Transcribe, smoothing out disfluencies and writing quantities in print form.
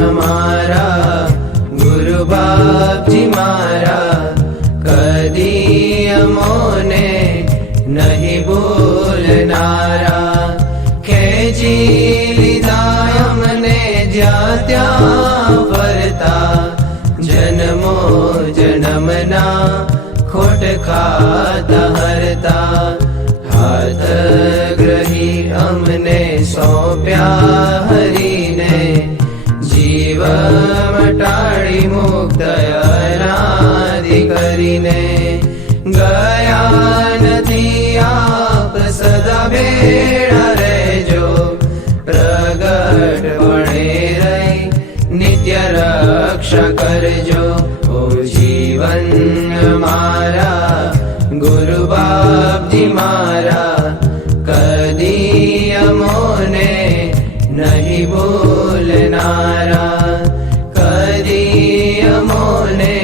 અમારા ગુરુ બાપજી મારા, કદી અમોને નહીં ભૂલનારા. ખેંચી લીધા અમને જ્યાં ત્યાં ફરતા, જન્મો જન્મના ખોટ ખાતા હરતા. હાથ ગ્રહી અમને સોંપ્યા હરીને, જીવ મટાડી મુક્ત અનાદિ કરીને. ગયા નથી આપ સદા ભેળા રહેજો, પ્રગટપણે રહી નિત્ય રક્ષા કરજો. ઓ જીવન મારા ગુરુ બાપજી મારા, કદી અમોને નહીં ભૂલનારા, કદી અમોને